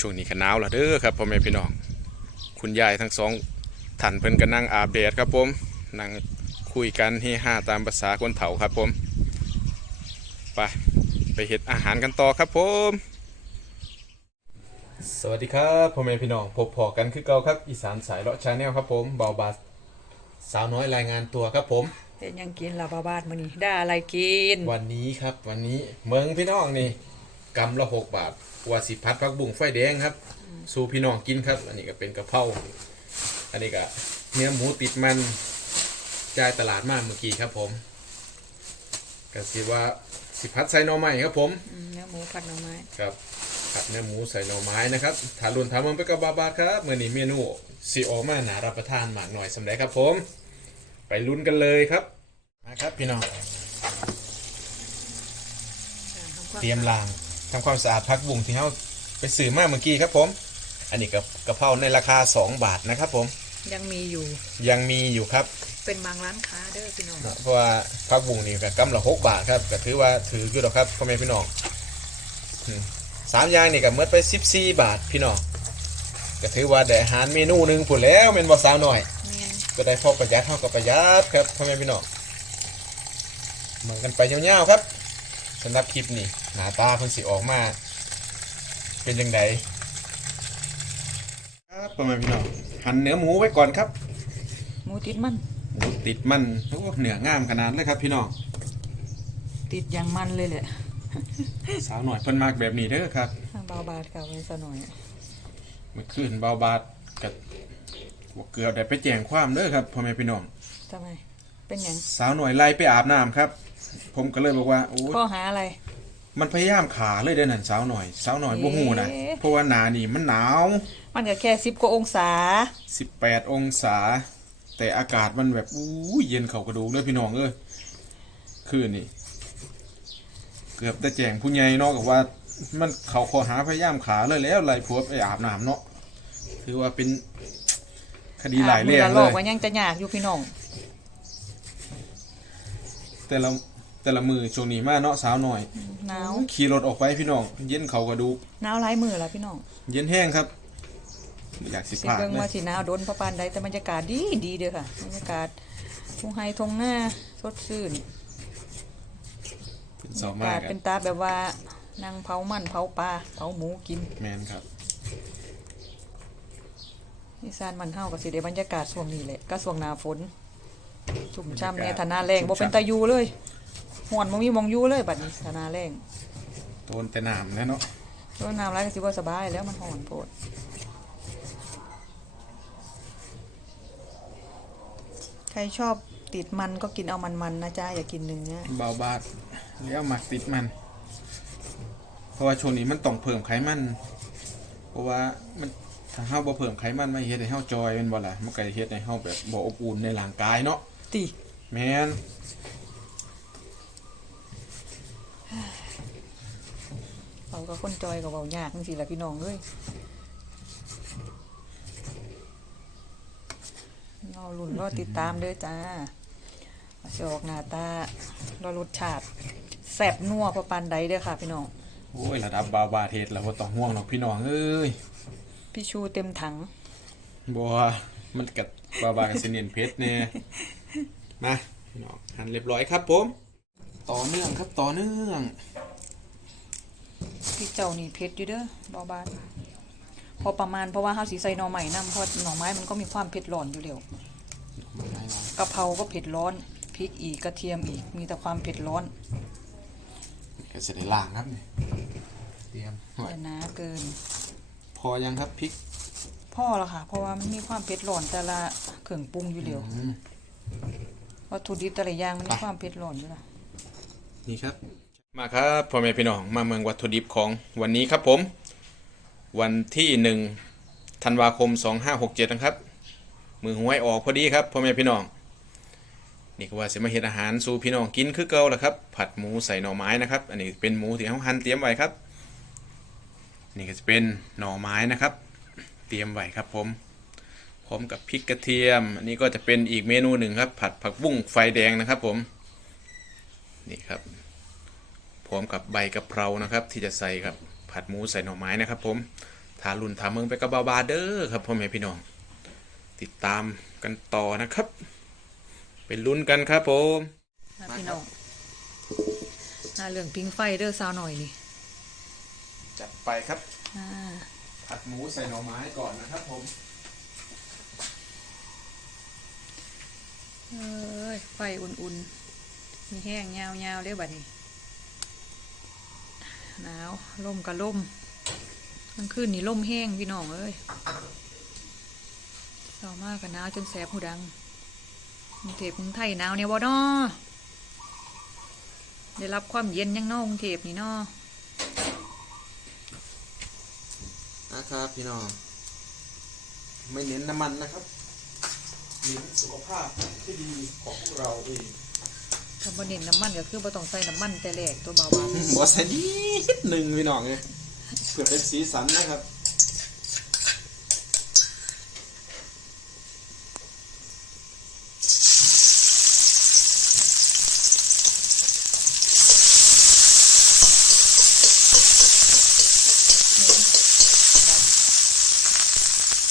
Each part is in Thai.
ช่วงนี้ก็หนาวและเด้อครับพ่อแม่พี่น้อง คุณยายทั้งสองท่านเพิ่นก็นั่งอาบแดดครับผมนั่งคุยกันเฮฮาตามภาษาคนเฒ่าครับผมไปไปเฮ็ดอาหารกันต่อครับผม สวัสดีครับพ่อแม่พี่น้องพบพอกันคือเก่าครับอีสานสายเลาะชาแนลครับผมเบาบาสาวน้อยรายงานตัวครับผมเป็นยังกินล่ะบ้าบาดมื้อนี้ได้อะไรกิน วันนี้ครับวันนี้เมืองพี่น้องนี่ กำละหกบาทว่าสิพัดพักบุ้งไฟแดงครับ สู่พี่น้องกินครับ อันนี้ก็เป็นกะเพราอันนี้ก็เนื้อหมูติดมันจ่ายตลาดมากเมื่อกี้ครับผมก็สิว่าสิพัดใส่หน่อไม้ครับผมอืมเนื้อหมูผัดหน่อไม้ครับผัดเนื้อหมูใส่หน่อไม้นะครับถารุนถามมันไปกับบาบาทครับเมื่อนี้เมนูสีออกมาหนารับประทานมากหน่อยสำหรับครับผม ไปลุ้นกันเลยครับมาครับพี่น้องเตรียมล้าง ทำความสะอาดพักบุ้งที่เขาไปซื้อมาเมื่อกี้ครับผม อันนี้กับกะเพราในราคา 2 บาทนะครับผม ยังมีอยู่ ยังมีอยู่ครับ เป็นบางร้านค้าเด้อพี่น้อง เพราะว่าพักบุ้งนี่กับกำละหกบาทครับก็ถือว่าถืออยู่หรอกครับพ่อแม่พี่น้องอืมสามอย่างนี่กับเมื่อไป14บาทพี่น้องก็ถือว่าได้อาหารเมนูหนึ่งผุนแล้วเป็นบอสาวหน่อยแม่นก็ได้พอประหยัดเท่ากับประหยัดครับพ่อแม่พี่น้องเหมือนกันไปยาวๆครับสำหรับคลิปนี้หน้าตาเพิ่นสิออกมา เป็นยังไงครับพ่อแม่พี่น้องหั่นเนื้อหมูไว้ก่อนครับหมูติดมัน หมูติดมันโอ้เนื้องามขนาดเลยครับพี่น้องติดอย่างมันเลยแหละสาวหน่อยเพิ่นมากแบบนี้เด้อครับทางเบาบาดกับไว้ซะหน่อยเมื่อคืนเบาบาดกับเกือบได้ไปแจ้งความเด้อครับพ่อแม่พี่น้องทำไมเป็นหยังสาวหน่อยไล่ไปอาบน้ำครับ ผมก็เลยบอกว่าโอ้ยข้อหาอะไร มันพยายามขาเลยเด้อนั่นสาวหน่อย สาวหน่อยบ่ฮู้นะเอ๊ะ เพราะว่าหนานี่มันหนาวมันก็แค่10กว่าองศา 18 องศา แต่อากาศมันแบบอู้ยเย็นเข้ากระดูกเลยพี่น้องเอ้ยคืนนี่เกือบจะแจ้งผู้ใหญ่เนาะกับว่า มันเขาขอหาพยายามขาเลยแล้วไล่ผัวไปอาบน้ำเนาะถือว่าเป็น คดีหลายมืเรื่อองละเลโลกย ว่ายังจะยากอยู่พี่น้องแต่ละ แต่ละมือช่วงนี้มาเนาะสาวหน่อย หนาวขี่รถออกไปพี่น้อง เย็นเขากระดูกหนาวหลายมือแล้วพี่น้องเย็นแห้งครับอยากสิสิพลาดเบิ่งเลว่ายสิหนาวโดนประปานใดแต่บรรยากาศดีดีเด้อค่ะบรรยากาศทุ่งไฮทงหน้าสดชื่นเป็นสองอามาากศกกัเป็นนตาแบบว่านั่งเผามันเผาปลาเผาหมูกินแมนครับ อีสานมันเฮาก็สิได้บรรยากาศช่วงนี้แหละก็ช่วงหน้าฝน ชุ่มช่ำเนี่ยธนาแรงบ่เป็นตาอยู่เลย ห่อนบ่มีหมองอยู่เลยบัดนี้ธนาแรงโดนแต่น้ำแน่เนาะโดนน้ำไหลก็สิบ่สบายแล้วมันห่อนโพดใครชอบติดมันก็กินเอามันๆนะจ๊ะอย่ากินเนื้อเบาบาดแล้วหมักติดมัน เพราะว่าช่วงนี้มันต้องเพิ่มไขมัน เพราะว่ามันถ้าเฮาบ่เพิ่มไขมันมาเฮ็ดให้เฮาจอยแม่นบ่ล่ะมันก็เฮ็ดให้เฮาแบบบ่อบอุ่นในร่างกายเนาะติแม่น เขาก็คนจอยก็เว้ายากจังซี่ล่ะพี่น้องเอ้ยรอลุ้นรอติดตามเด้อจ้าว่าสิออกหน้าตารอรสชาติแซ่บนัวประปานใดเด้อค่ะ พี่น้อง โอ้ยระดับบาบาดเฮ็ดแล้วบ่ต้องห่วงหรอกพี่น้องเอ้ยพี่ชูเต็มถังบ่ว่ามันกับบาบากับสิเนียนเพชรแน่มาพี่น้องหั่นเรียบร้อยครับผม ต่อเนื่องครับต่อเนื่อง พี่เจ้านี่เผ็ดอยู่เด้อเบาบานพอประมาณเพราะว่าเฮาสิใส่หน่อไม้นํเพราะหน่อไม้มันก็มีความเผ็ดร้อนอยู่แล้วกะเพราก็เผ็ดร้อนพริกอีกกระเทียมอีกมีแต่ความเผ็ดร้อนก็จะได้ล้างครับนี่เตรียมไว้อย่าหนาเกิน พอยังครับพริกพ่อละค่ะ เพราะว่ามันมีความเผ็ดร้อนแต่ละเครื่องปรุงอยู่แล้วอืมวัตถุดิบแต่ละอย่างมันมีความเผ็ดร้อนอยู่ละนี่ครับ มาครับพ่อแม่พี่น้องมาเมืองวัตถุดิบของวันนี้ครับผม วันที่หนึ่งธันวาคม 2567 นะครับ มือหวยออกพอดีครับพ่อแม่พี่น้อง นี่ก็ว่าจะมาเฮ็ดอาหารสู่พี่น้องกินคือเก่าแหละครับ ผัดหมูใส่หน่อไม้นะครับ อันนี้เป็นหมูที่เขาหั่นเตรียมไว้ครับ นี่ก็จะเป็นหน่อไม้นะครับ เตรียมไว้ครับผม พร้อมกับพริกกระเทียม อันนี้ก็จะเป็นอีกเมนูหนึ่งครับ ผัดผักบุ้งไฟแดงนะครับผม นี่ครับ พร้อมกับใบกะเพรานะครับ ที่จะใส่กับผัดหมูใส่หน่อไม้นะครับ ผมทารุนทาเมืองไปกับบาบาเด้อครับพ่อแม่พี่น้อง ติดตามกันต่อนะครับ เป็นลุ้นกันครับผมนะพี่น้องหาเรื่องพิงไฟเด้อสาวหน่อยนี่จัดไปครับอ่าผัดหมูใส่หน่อไม้ก่อนนะครับผมเอ้ยไฟอุ่นๆ มีแห้งยาวๆเด้อบัดนี้ หนาวลมกับลมกลางคืนนี่ลมแห้งพี่น้องเอ้ยเศร้ามากกับหนาวจนแสบหูดังกรุงเทพกรุงไทยหนาวเนี่ยบ่นอได้รับความเย็นยังนอกกรุงเทพนี่นอนะครับพี่น้องไม่เน้นน้ำมันนะครับเน้นสุขภาพที่ดีของพวกเราเอง ถ้าบ่เน้นน้ำมันก็คือบ่ต้องใส่น้ำมันแต่แรกตัวเบาบอสนิดหนึ่งพี่น้องเลยเพื่อเป็นสีสันนะครับ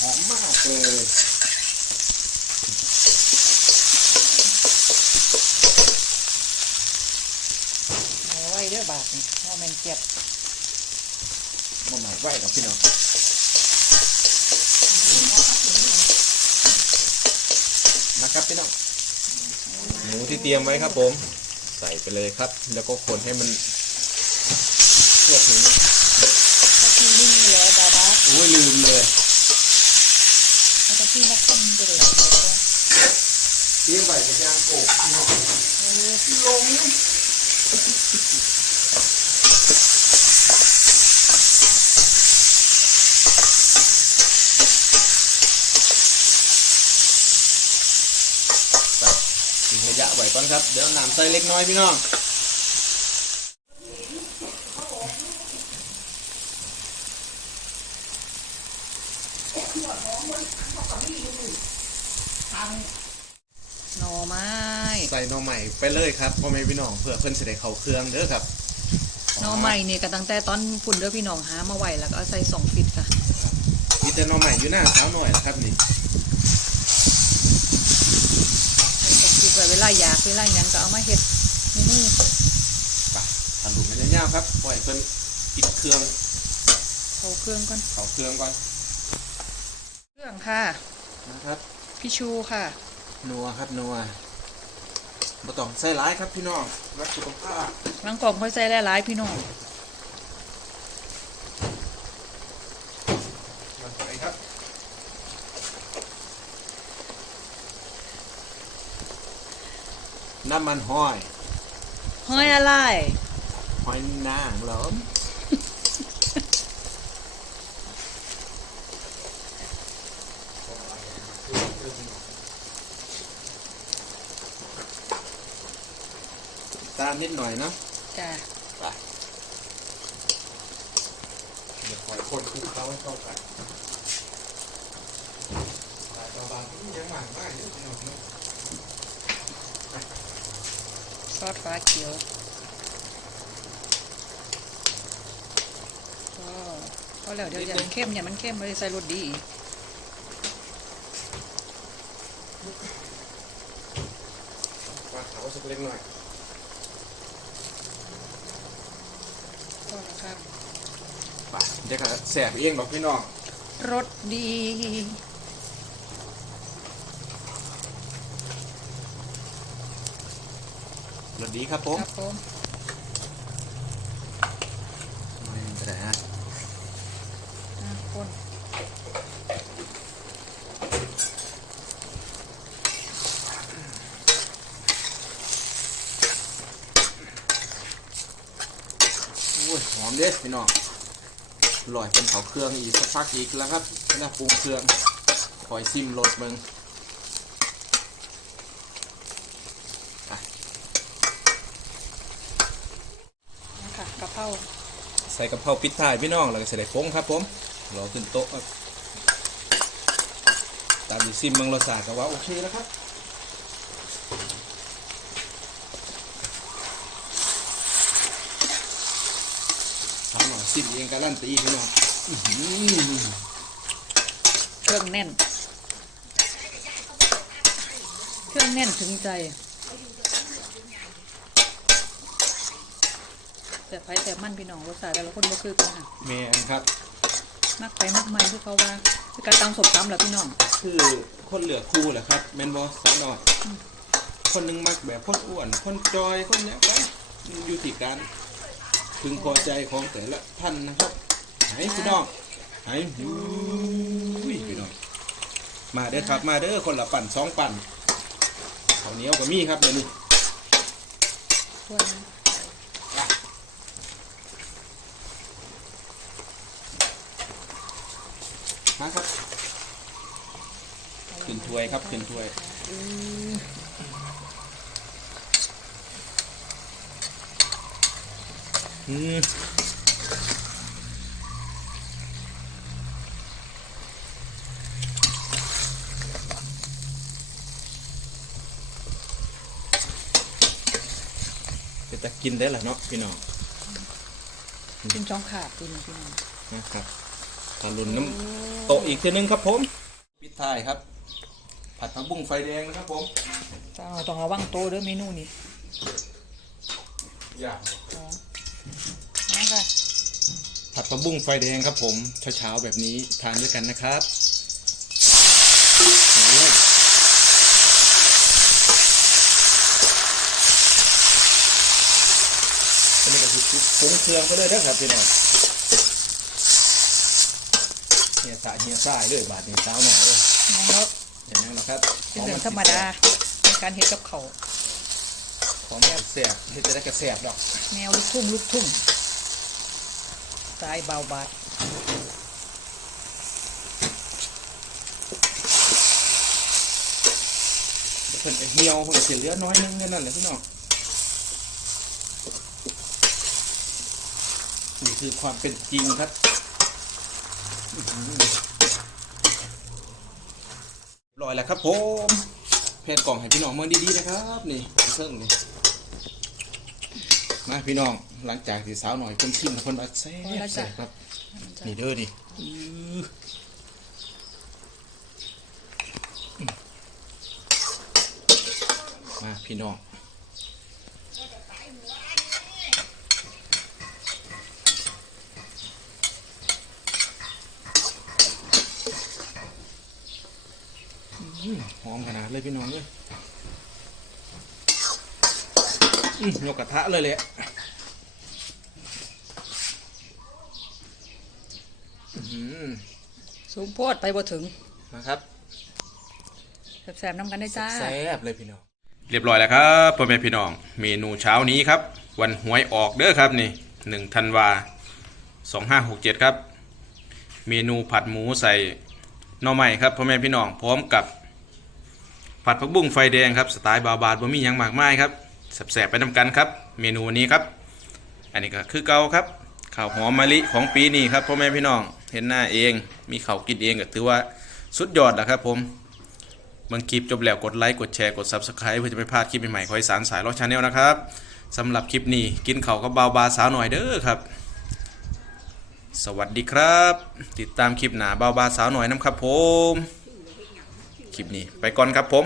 หอมมากเลย ๆเอาไว้เด้อบาดนี่เพราะมันเจ็บ มาใหม่ไหวกับพี่น้องนะครับพี่น้องหมูที่เตรียมไว้ครับผม ใส่ไปเลยครับ แล้วก็คนให้มันทั่วถึงถ้าพี่นิ่งแล้วบาบาโอ้ยลืมเลยถ้าจะพี่นักขึ้นไปเลยเตรียมไว้กับยางโกบพี่น้องลงตัดทิ้งข ยะไว้ก่อนครับ เดี๋ยวน้ำใส่เล็กน้อยพี่น้องหน่อไม้ ใส่หน่อใหม่ไปเลยครับพ่อแม่พี่น้องเพื่อเพิ่นสิได้เข้าเครื่องเด้อครับหน่อไม้นี่ก็ตั้งแต่ตอนพุ่นเด้อพี่น้องหามาไว้แล้วก็เอาใส่สองฟิตค่ะ มีแต่หน่อใหม่อยู่หน้าสาวหน่อยนะครับนี่ ใส่สองฟิตไว้ เวลาอยากเวลาหยังก็เอามาเฮ็ดเมนูไปทำดูกันยาวๆครับปล่อยเพิ่นปิดเครื่องเข้าเครื่องก่อนเข้าเครื่องก่อนเครื่องค่ะนะครับพี่ชูค่ะ นัวครับนัวบ่ต้องใส่ร้ายครับพี่น้องรักสุขภาพหลังกล่องค่อยใส่หลายๆพี่น้อง มาใส่ครับ น้ำมันห้อย ห้อยอะไรห้อยนางเหรอ ตามนิดหน่อยเนาะจ้ะไปเดี๋ยวคอยคนคลุกเขาให้เข้ากันแต่ตัวบางที่ยังหมั่นมากอยู่พี่น้องเนอะ ซอสฟ้าเขียวก็ก็แล้วเดี๋ยวอย่ามันเข้มอย่ามันเข้มไม่ได้ใส่รสดีอีกวางเขาสักเล็กหน่อยก็แล้วครับไปเดี๋ยวก็แสบเองหรอกพี่น้องรสดี สวัสดีครับผมครับผมไม่เป็นไรฮะอะคนโอ้ยหอมเด็ดพี่น้องลอยเป็นเขาเครื่องอีกสักพักอีกแล้วครับแล้วปรุงเครื่องคอยซิมรสมึง นะคะกะเพรา ใส่กะเพราปิดท้ายพี่น้องแล้วก็ใส่ได้ฟงครับผมรอขึ้นโต๊ะตามดูซิมมืองรสาก็ว่าโอเคแล้วครับทำหน่อยซิมเองการันตีพี่น้องเครื่องแน่น เครื่องแน่นถึงใจ แต่ไผแต่มันพี่น้องรสชาติแต่ละคนบ่คือกันค่ะแมนครับ มักไปมักมันคือเขาว่าคือการตำสบตำแหละพี่น้องคือคนเหลือครูแหละครับแมนบอสาวหน่อยคนหนึงมักแบบคนอ้วน คนจอยคนเนี้ยไปอยู่ที่การพึงพอใจของแต่ละท่านนะครับไหนพี่น้องไหนอุ้ยพี่น้องมาเด้อครับมาเด้อคนละปั่นสองปั่นข้าวเหนียวก็มีครับเดี๋ยวนี้ ถ้วยนะ มาครับขึ้นถ้ วยครับขึ้นถ้วย อืมจะจะกินได้เหรอเนาะพี่น้องกินจ้องขาดกินพี่น้องนะครับทารุนน้ำโตะอีกทีนึงครับผม ปิดท้ายครับ ผัดผักบุ้งไฟแดงนะครับผมเจ้าต้องระวังโตเด้อเมนูนี้อยากอ๋อนั่นค่ะผัดผักบุ้งไฟแดงครับผมเช้าๆแบบนี้ทานด้วยกันนะครับโอ้อันนี้ก็คือปรุงเครื่องไปเลยนะครับพี่น้องเฮียสายเฮียสายด้วยบาทนี้เช้าหน่อยเลย น้องแล้วอย่างนั้นนะครับเป็นเรื่องธรรมดาในการเฮ็ดกับเขาวของแบบแสบเฮ็ดจะได้กระแสบดอก แนวลูกทุ่งลูกทุ่งสายเบาบาดเพิ่นก็เหี่ยวเพิ่นก็สิเหลือน้อยนึงแค่นั้นแหละพี่น้องนี่คือความเป็นจริงครับ อื้อหือลอยแล้วครับผมเพจกล่องให้พี่น้องเมืองดีๆนะครับนี่เครื่องนี่มาพี่น้องหลังจากที่สาวหน่อยคนชิมแล้วคนมาแซ่บแซ่บครับนี่เด้อนี่อื้อมาพี่น้อง หอมขนาดเลยพี่น้องเลยอื้อยกกระทะเลยแหละอื้อหือสูงโพดไปบ่ถึงมาครับแสบๆน้ำกันได้จ้าแซ่บเลยพี่น้อง เรียบร้อยแล้วครับพ่อแม่พี่น้อง เมนูเช้านี้ครับ วันหวยออกเด้อครับนี่หนึ่งธันวาสองห้าหกเจ็ดครับ เมนูผัดหมูใส่หน่อไม้ครับพ่อแม่พี่น้อง พร้อมกับ ผัดผักบุ้งไฟแดงครับสไตล์บาบาดบ่มีหยังมากมายครับแสบๆไปนำกันครับ เมนูนี้ครับ อันนี้ก็คือเกาครับข้าวหอมมะลิของปีนี้ครับพ่อแม่พี่น้องเห็นหน้าเอง มีข้าวกินเองก็ถือว่าสุดยอดแล้วครับผมบิ่งคลิปจบแล้วกดไลค์กดแชร์กด Subscribe เพื่อจะไม่พลาดคลิปใหม่ๆของอีสานสายล็อกชาแนลนะครับสำหรับคลิปนี้กินเขาวก็เบาบาสาวหน่อยเด้อครับ สวัสดีครับ ติดตามคลิปหนาเบาบาสาวหน่อยน้ำครับผม คลิปนี้ ไปก่อนครับผม